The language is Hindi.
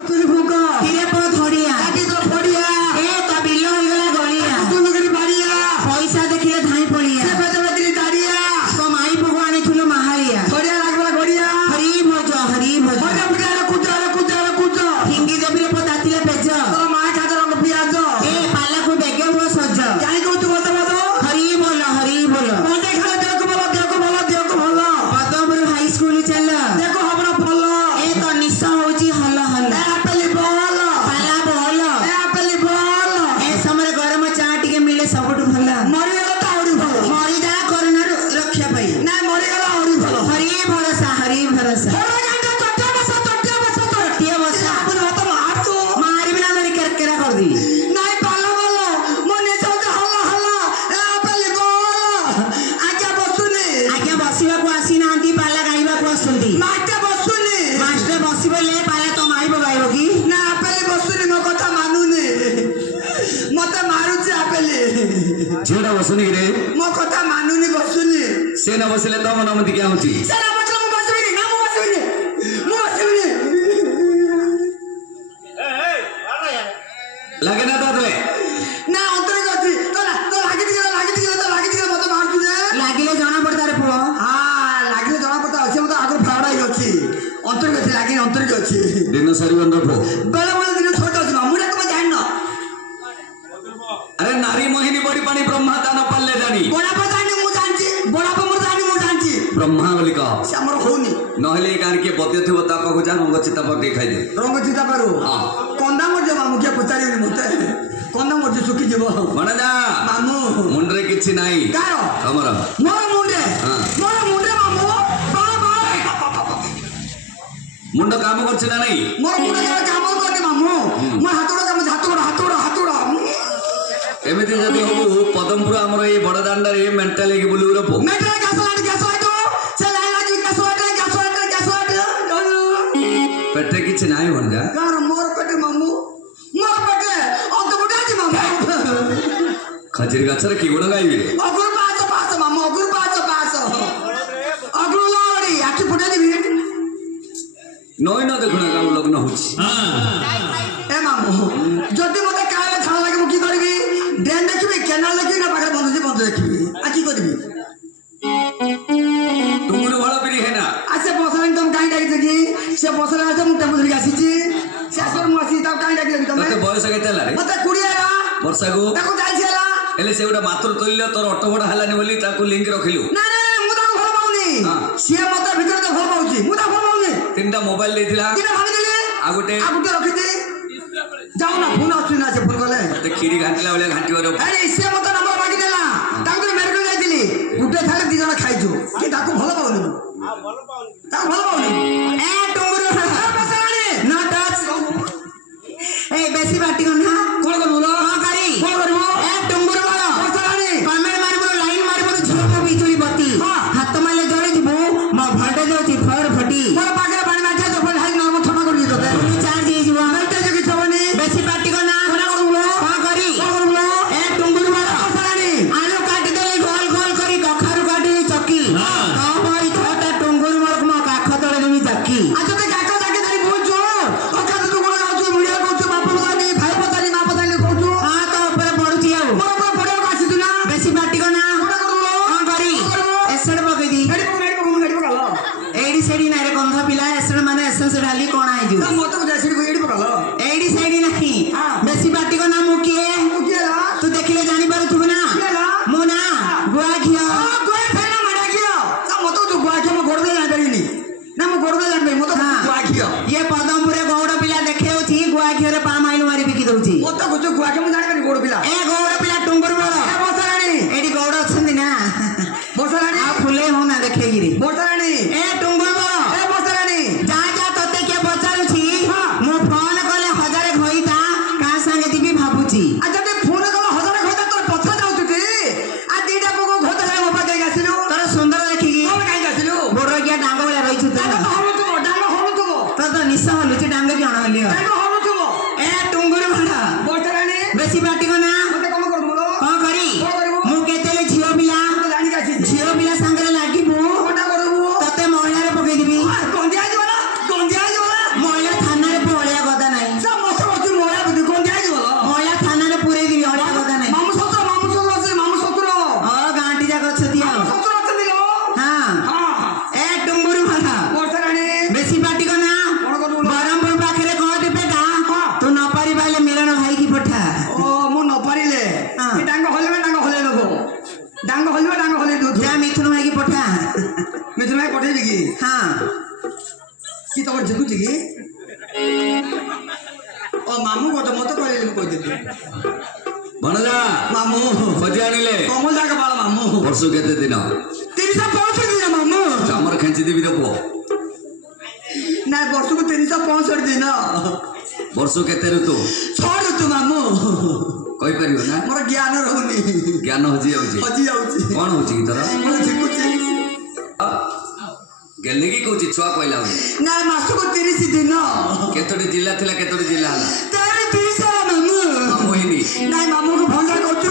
तुझे भूखा किरे पो थोड़िया काटी तो फोड़िया ए तो बिल्लो होइगला गलिया तू लोगरी बाड़िया पैसा देखिले धाई पड़िया से पैसा बदली दाड़िया तो माई भगवानी थुलो महालिया फोड़िया लागला गोड़िया हरी भोज फोड़िया फोड़िया रे कुछ हिंगी देबिले पो तातिले पेज तो मां खातर रंग पियाज ए पाला को बेगे वो सज जाई को तू बता हरी बोल मजे खाले देखो भलो पदमपुर हाई स्कूल चल देखो हमरा भलो ए तो निशा होची हल हल ए अपली बोल पाला बोल ए अपली बोल ए समय गरम चा टिके मिले सबटु भल मरी गला तो औरी भलो मरी जा कोरोना रक्षा पाई ना मरी गला औरी भलो हरी भरोसा टिया बसा अपन मत मार तू मारी बिना मेरी करकेरा कर दी नहीं पाला बोलो मने चलते हल्ला ए अपली बोल आजा बसुनी आज्ञा बसिबा को आसी नांती पाला गाइबा को आसुंती माटे बसुनी मास्टर बसिबो ले पाला तो माइबो गाइबो की ना अपली बसुनी मो कथा मानुनी मते मारुची अपली झीटा बसुनी रे मो कथा मानुनी बसुनी से न बसिले तो मन मत क्या होची सेना बचलो मो बसुनी ना मो बसुनी लगे ना दादले ना अंतर गति तो लागी दिगला मते मारतु जे लागिले जणा पड़ता रे पुओ हां लागिले जणा पता अछि मते आगर फावडा ही अछि अंतर गति लागी अंतर गति दिन सारी बंद रखो बेले दिन छोट अछि मुडा तुम जान न अरे नारी मोहिनी बड़ी पानी ब्रह्मा दान पल्ले जानी बड़ा पतानी मु जानची बड़ा पमर मु जानची ब्रह्मा बोली कह से हमर होनी नहले गान के बते थे बता को जा रंग चिता पर देखाई दे रंग चिता पारू हां कंदा मोर जे मामू के पचारी मते कंदा मोर जे सुखी जीव मन जा मामू मुंडरे किछि नाही कारो हमर मोर मुंडे मामू मुंड काम करछ ना नाही मोर मुंडे काम करते मामू मोर हातोड़ा एमिति जदि हो पदमपुर हमर ए बड़ दांडा रे मेंटल के बुलु रे भो मेटल गैस आइतो से लाइन लागी गैस पेटे किछि नाही बन जा कार मोर पेटे मामू मोर पेटे अंत बुढ़ा जी मामू खजरी गछर की गुण गाइबी रे अगुर पास मामू अगुर पास अगुर लाड़ी आखि फुटा दिबी नय न देखुना काम लग्न होछि ए मामू जदि मते काले छाड़ लागे मु की करबी डेन देखबी केनाल देखबी ना पाखरे बंद देखबी आ की करबी तुमरो वाला बिरी है ना आसे बसरानी तुम काई डाकी कि से बसरा आसे मु टेम्पो धरि आसीची से आसे मु आसी ता काई डाकी तमे तते बयस केते ला रे मते कुड़ियाला वर्षा को ताको जाइछला एले से उडा मात्र तोल्य तोर ऑटो बड हलानी बोली ताको लिंक रखिलु ना मु ता घर पाउनी से मते भीतर तो घर पाउची मु ता घर पाउनी तीनटा मोबाइल देथिला किने भागी देले आ गुटे रखि दे जाऊ ना फोन आछी ना से फोन गले ते खीरी घांटिला वाला घांटी वाला अरे से मते नंबर भागी देला ताको तो मेरे को जाइतिली गुटे थाले दी जण खाइजो कि ताको भलो पाउनी ताको भलो पाउनी ए टुंगुरु बसरानी नो टच ए बेसी बाटी ना कोन करबो हां करी कोन करबो ए टुंगुरु वाला बसरानी कमेंट मारबो लाइन मारबो झोप बिजुली बत्ती हाथ माले जळे दिबो म भल्टेज होती फर फटी मोर पाखरे पानी माछा तो फल हाई नॉर्मल थमा कर दियो ते तुम चार्ज हे जीवा बेटा जो कि छबनी बेसी बाटी ना कोन करबो हां करी कोन करबो ए टुंगुरु वाला बसरानी आलू काटी देली गोल करी कखारु काटी चक्की तो भाई छोटा टुंगुरु मारक म काख तळे देमी चक्की आज ते काका जाके धरी बोलछो ओका तो गुण गाउछो मीडिया कहछो बाप बतानी भाई बतानी मां बतानी कहछो हां तो ऊपर पडुची आउ मोर मोर पड़े आसी तू ना बेसी बाटी ना कोन करबो हां करी एसड पके दी गाड़ी पकालो एडी सेडी नारे गंधा पिला एसड माने एसेंस डाली कोण आइ जु ना मत को जासी गाड़ी पकालो एडी सेडी नाही बेसी बाटी ना मु किए मुकिया तू देखिले जानि पारु तू ना मु ना गुआ घियो गोय फेना माडा कियो ना मत तो गुआ के मो गोड़ दे जान परिनी ना मो गोड़ दे जान परि मत गुआ कियो ये पदमपुरे गौड़ पिला देखे होची गुआ घियो रे 5 माइल मारी बिकी दउची मत को गुआ के मो जान परि गोड़ पिला ए गौड़ पिला टुंगुरु वाला ए बसरानी एडी गौड़ अछंदी ना बसरानी आ फुले हो ना देखे गिरी बसरानी ए टुंगुरु वाला ए बसरानी जा तते के पचारुची मु फोन कले हजारे घइता का संगे दिबी भाबुची अच्छा ते फोन कलो हजार खोता तोर पछा जाउती ती आ दीटा पको खोता जाय मोबा के गासिलु तोर सुंदर देखिगी कोन काई गासिलु बोरो किया डांग वाला रहिछु त डांग हलु तुगो तो निसा हलुची डांग की अण हलियो डांग हलु तुगो ए टुंगुरु वाला बसरानी बेसी बाटी ना मते कम कर बोलो हां करी कोन करबो मु केतेले झियो पिला तो जानि गासी झियो पिला संगरे लागिबु कोटा करबो तते महिला रे पकई दिबी गंदिया जोला महिला थाना रे पळिया गदा ହଁ কি তোমার ঝিকুছি কি ও মামু কত মতো কইলে ମୁଁ କହିଦେଲି ଭଣଜା ମାମୁ ଖୋଜି ଆଣିଲେ କମଲ ଜାଗା ବାଳ ମାମୁ ବର୍ଷ କେତେ ଦିନ 365 ଦିନ ମାମୁ ଆମର ଖେଞ୍ଚି ଦେବି ତ ପୁଅ ନାଇଁ ବର୍ଷକୁ 365 ଦିନ ବର୍ଷ କେତେ ଋତୁ 6 ଋତୁ ମାମୁ କହିପାରିବ ନା ମୋର ଜ୍ଞାନ ରହୁନି ଜ୍ଞାନ ହଜି ଯାଉଛି କଣ ହଉଛି କି ତୋର ମୋର ଝିକୁଛି ଗେଲିକି କହୁଛି ଛୁଆ କହିଲା ବୋଲି ନାଇଁ ମାସକୁ 30 ଦିନ କେତୋଟି ଜିଲ୍ଲା ଥିଲା କେତୋଟି ଜିଲ୍ଲା ହେଲା 30 ହେଲା ମାମୁ ମାମୁ ହେଇନି ନାଇଁ ମାମୁକୁ ଭଣ୍ଡା କରୁଛୁ